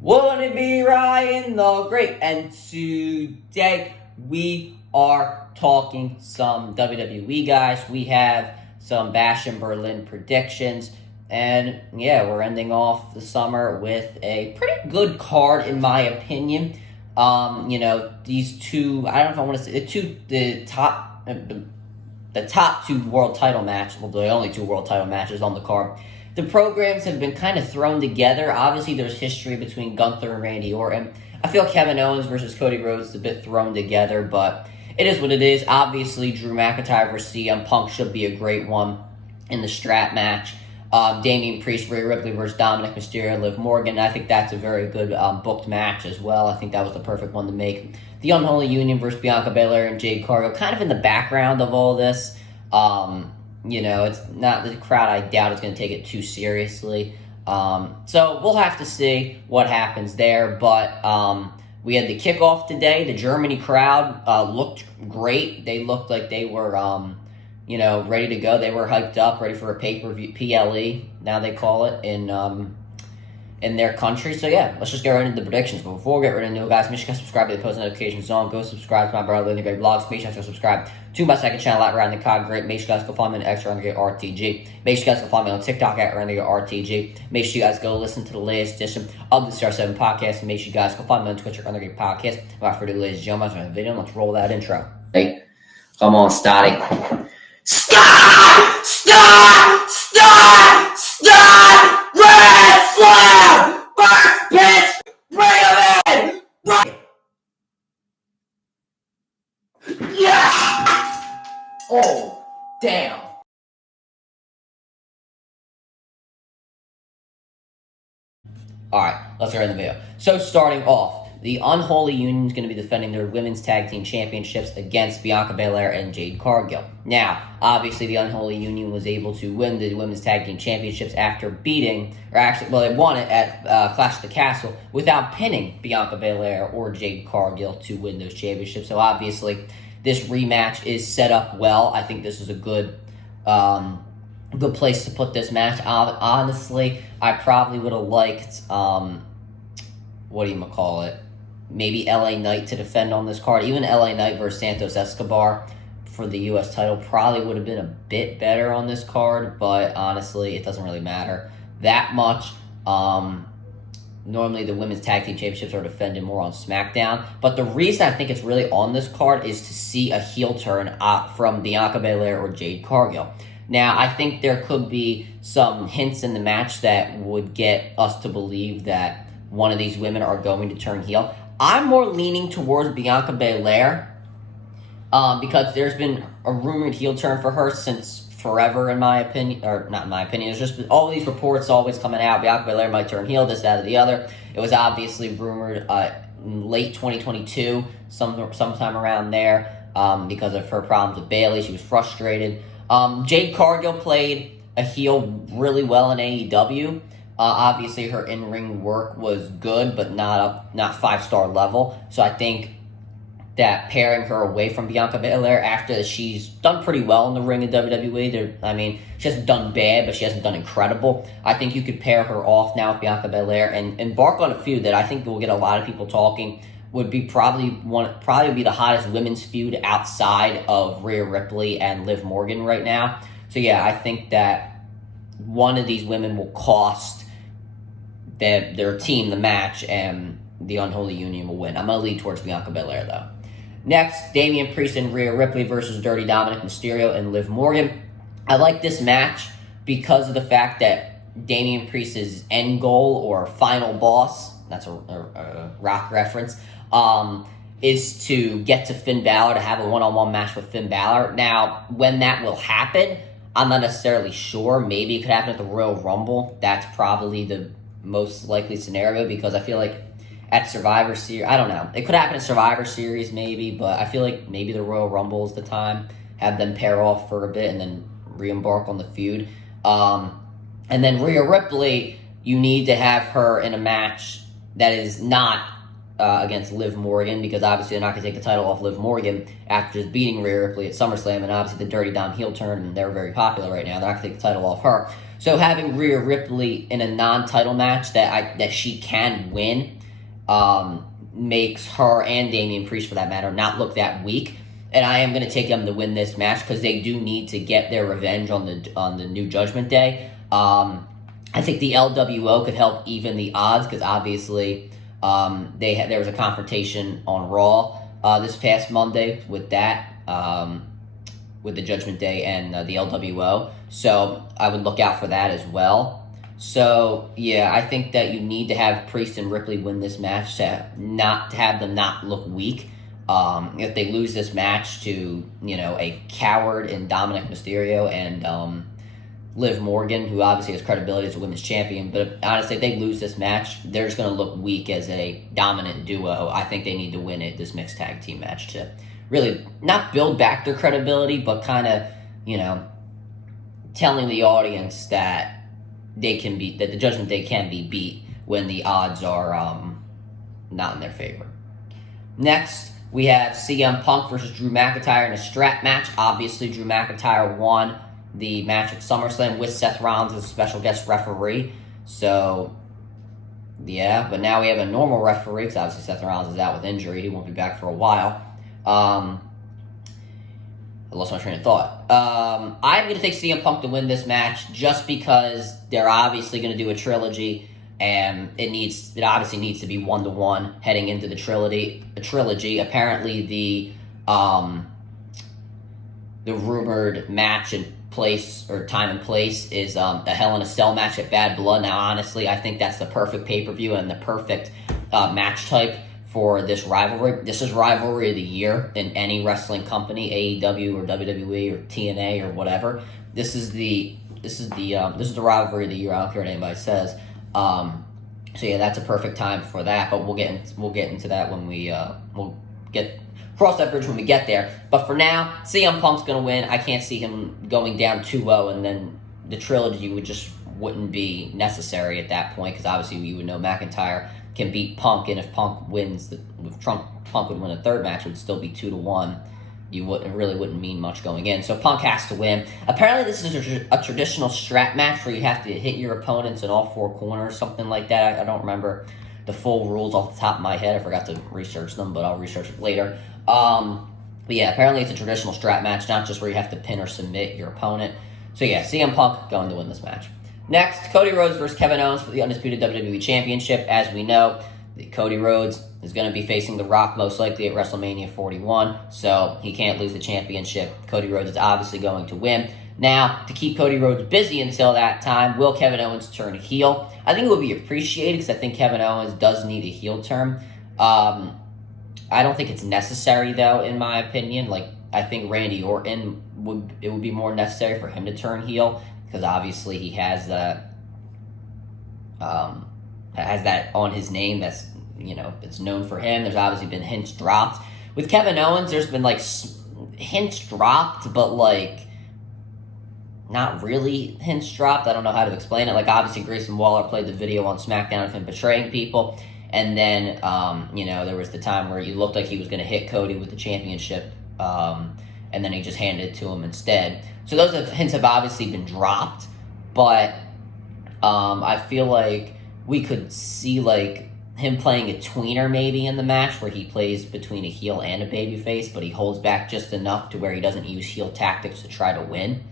Wouldn't it be Ryan the Great? And today we are talking some WWE guys. We have some Bash in Berlin predictions. And yeah, we're ending off the summer with a pretty good card, in my opinion. These two, I don't know if I want to say the top two world title matches, well, the only two world title matches on the card. The programs have been kind of thrown together. Obviously, there's history between Gunther and Randy Orton. I feel Kevin Owens versus Cody Rhodes is a bit thrown together, but it is what it is. Obviously, Drew McIntyre versus CM Punk should be a great one in the strap match. Damian Priest, Rhea Ripley versus Dominic Mysterio, Liv Morgan. I think that's a very good booked match as well. I think that was the perfect one to make. The Unholy Union versus Bianca Belair and Jade Cargill, kind of in the background of all this. It's not the crowd. I doubt it's going to take it too seriously. So we'll have to see what happens there. But we had the kickoff today. The Germany crowd looked great. They looked like they were, ready to go. They were hyped up, ready for a pay-per-view, PLE, now they call it, in their country. So yeah, let's just get right into the predictions. But before we get right into it, guys, make sure you guys subscribe to the post notifications zone. Go subscribe to my brother Linda Great Vlogs. Make sure you guys go subscribe to my second channel at Around the Cog Great. Make sure you guys go follow me on X Around the RTG. Make sure you guys go follow me on TikTok at Around the RTG. Make sure you guys go listen to the latest edition of the CR7 podcast. And make sure you guys go follow me on Twitch at Around the Great Podcast. Without further ado, ladies and gentlemen, let's video. Let's roll that intro. Hey, come on, Stotty. Stop! Stop! Stop! Stop! Red Slam! First pitch! Bring him in! Yes! Oh, damn. Alright, let's get in the video. So starting off, the Unholy Union is going to be defending their Women's Tag Team Championships against Bianca Belair and Jade Cargill. Now, obviously, the Unholy Union was able to win the Women's Tag Team Championships after they won it at Clash of the Castle without pinning Bianca Belair or Jade Cargill to win those championships. So obviously, this rematch is set up well. I think this is a good place to put this match. Honestly, I probably would have liked, maybe LA Knight to defend on this card. Even LA Knight versus Santos Escobar for the U.S. title probably would have been a bit better on this card, but honestly, it doesn't really matter that much. Normally, the Women's Tag Team Championships are defended more on SmackDown, but the reason I think it's really on this card is to see a heel turn from Bianca Belair or Jade Cargill. Now, I think there could be some hints in the match that would get us to believe that one of these women are going to turn heel. I'm more leaning towards Bianca Belair because there's been a rumored heel turn for her since forever, in my opinion. Or not in my opinion. There's just all these reports always coming out. Bianca Belair might turn heel, this, that, or the other. It was obviously rumored in late 2022, sometime around there, because of her problems with Bayley. She was frustrated. Jade Cargill played a heel really well in AEW. Obviously, her in-ring work was good, but not 5-star level. So I think that pairing her away from Bianca Belair after she's done pretty well in the ring in WWE, she hasn't done bad, but she hasn't done incredible. I think you could pair her off now with Bianca Belair and embark on a feud that I think will get a lot of people talking. Would be probably be the hottest women's feud outside of Rhea Ripley and Liv Morgan right now. So yeah, I think that one of these women will cost their team the match, and the Unholy Union will win. I'm going to lean towards Bianca Belair, though. Next, Damian Priest and Rhea Ripley versus Dirty Dominic Mysterio and Liv Morgan. I like this match because of the fact that Damian Priest's end goal or final boss, that's a Rock reference, is to get to Finn Balor, to have a one-on-one match with Finn Balor. Now, when that will happen, I'm not necessarily sure. Maybe it could happen at the Royal Rumble. That's probably the most likely scenario, because I feel like at Survivor Series, I don't know. It could happen at Survivor Series maybe, but I feel like maybe the Royal Rumble is the time. Have them pair off for a bit and then re-embark on the feud. And then Rhea Ripley, you need to have her in a match that is not against Liv Morgan, because obviously they're not going to take the title off Liv Morgan after just beating Rhea Ripley at SummerSlam, and obviously the Dirty Dom heel turn, and they're very popular right now. They're not going to take the title off her. So having Rhea Ripley in a non-title match that she can win makes her and Damian Priest, for that matter, not look that weak. And I am going to take them to win this match because they do need to get their revenge on the New Judgment Day. I think the LWO could help even the odds because obviously there was a confrontation on Raw this past Monday with that, with the Judgment Day and the LWO. So I would look out for that as well. So yeah, I think that you need to have Priest and Ripley win this match to have them not look weak. If they lose this match to, a coward in Dominic Mysterio and Liv Morgan, who obviously has credibility as a women's champion, but honestly, if they lose this match, they're just going to look weak as a dominant duo. I think they need to win this mixed tag team match to really not build back their credibility, but kind of, telling the audience that that the Judgment Day can be beat when the odds are not in their favor. Next, we have CM Punk versus Drew McIntyre in a strap match. Obviously, Drew McIntyre won the match at SummerSlam with Seth Rollins as a special guest referee. So, yeah, but now we have a normal referee because obviously Seth Rollins is out with injury. He won't be back for a while. I lost my train of thought. I'm going to take CM Punk to win this match just because they're obviously going to do a trilogy, and it obviously needs to be 1-to-1 heading into the trilogy. Apparently, the rumored match and place or time and place is a Hell in a Cell match at Bad Blood. Now, honestly, I think that's the perfect pay-per-view and the perfect match type for this rivalry. This is rivalry of the year in any wrestling company, AEW or WWE or TNA or whatever. This is the rivalry of the year. I don't care what anybody says. So yeah, that's a perfect time for that. But we'll get into that when we'll cross that bridge when we get there. But for now, CM Punk's gonna win. I can't see him going down 2-0, and then the trilogy wouldn't be necessary at that point because obviously you would know McIntyre can beat Punk, and if Punk wins, Punk would win a third match, it would still be 2-1. It really wouldn't mean much going in. So Punk has to win. Apparently, this is a traditional strap match where you have to hit your opponents in all four corners, something like that. I don't remember the full rules off the top of my head. I forgot to research them, but I'll research it later. But yeah, apparently it's a traditional strap match, not just where you have to pin or submit your opponent. So yeah, CM Punk going to win this match. Next, Cody Rhodes versus Kevin Owens for the Undisputed WWE Championship. As we know, Cody Rhodes is going to be facing The Rock most likely at WrestleMania 41, so he can't lose the championship. Cody Rhodes is obviously going to win. Now, to keep Cody Rhodes busy until that time, will Kevin Owens turn heel? I think it would be appreciated because I think Kevin Owens does need a heel turn. I don't think it's necessary, though, in my opinion. I think Randy Orton would be more necessary for him to turn heel because obviously he has that on his name that's, it's known for him. There's obviously been hints dropped. With Kevin Owens, there's been, hints dropped, but, not really hints dropped. I don't know how to explain it. Obviously, Grayson Waller played the video on SmackDown of him betraying people. And then, there was the time where he looked like he was going to hit Cody with the championship. And then he just handed it to him instead. So those hints have obviously been dropped. But I feel like we could see, him playing a tweener maybe in the match where he plays between a heel and a babyface, but he holds back just enough to where he doesn't use heel tactics to try to win.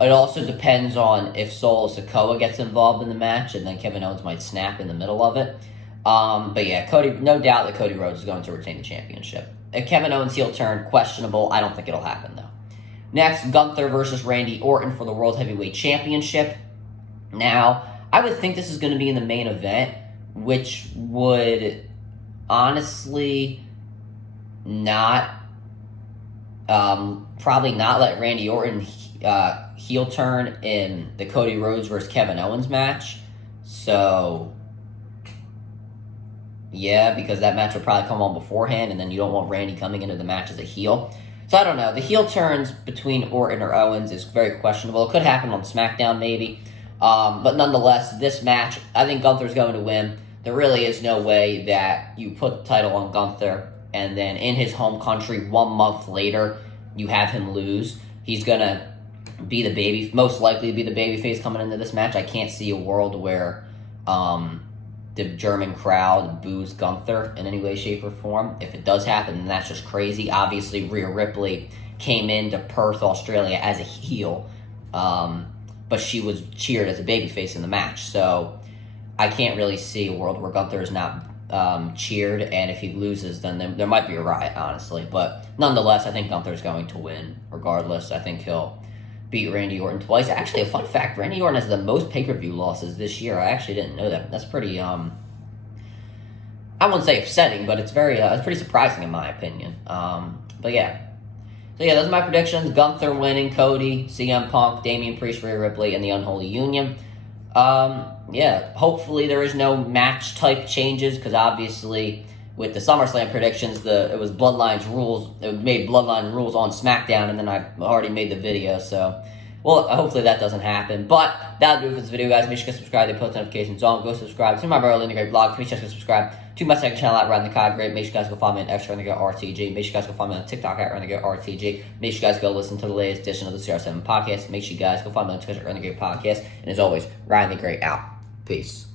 It also depends on if Solo Sikoa gets involved in the match, and then Kevin Owens might snap in the middle of it. But yeah, no doubt that Cody Rhodes is going to retain the championship. If Kevin Owens heel turn, questionable. I don't think it'll happen, though. Next, Gunther versus Randy Orton for the World Heavyweight Championship. Now, I would think this is going to be in the main event, which would honestly not, probably not let Randy Orton heel turn in the Cody Rhodes versus Kevin Owens match. So, yeah, because that match will probably come on beforehand, and then you don't want Randy coming into the match as a heel. So I don't know. The heel turns between Orton or Owens is very questionable. It could happen on SmackDown maybe. But nonetheless, this match, I think Gunther's going to win. there really is no way that you put the title on Gunther and then in his home country 1 month later you have him lose. He's gonna be most likely be the babyface coming into this match. I can't see a world where the German crowd boos Gunther in any way, shape, or form. If it does happen, then that's just crazy. Obviously, Rhea Ripley came into Perth, Australia as a heel, but she was cheered as a babyface in the match. So I can't really see a world where Gunther is not cheered, and if he loses, then there might be a riot, honestly. But nonetheless, I think Gunther's going to win regardless. I think he'll beat Randy Orton twice. Actually, a fun fact, Randy Orton has the most pay-per-view losses this year. I actually didn't know that. That's pretty, I wouldn't say upsetting, but it's pretty surprising in my opinion. But yeah. So yeah, those are my predictions. Gunther winning, Cody, CM Punk, Damian Priest, Rhea Ripley, and the Unholy Union. Yeah, hopefully there is no match-type changes, because obviously with the SummerSlam predictions, it was Bloodline's rules. It made Bloodline rules on SmackDown, and then I already made the video. So, well, hopefully that doesn't happen. But that'll do it for this video, guys. Make sure you guys subscribe. They post notifications on. Go subscribe to my brother Linda Great Vlog. Make sure you guys subscribe to my second channel at Riding the Cod Great. Make sure you guys go follow me on X Renegade RTG. Make sure you guys go follow me on TikTok at Renegade RTG. Make sure you guys go listen to the latest edition of the CR7 podcast. Make sure you guys go follow me on Twitter at Renegade Podcast. And as always, Riding the Great out. Peace.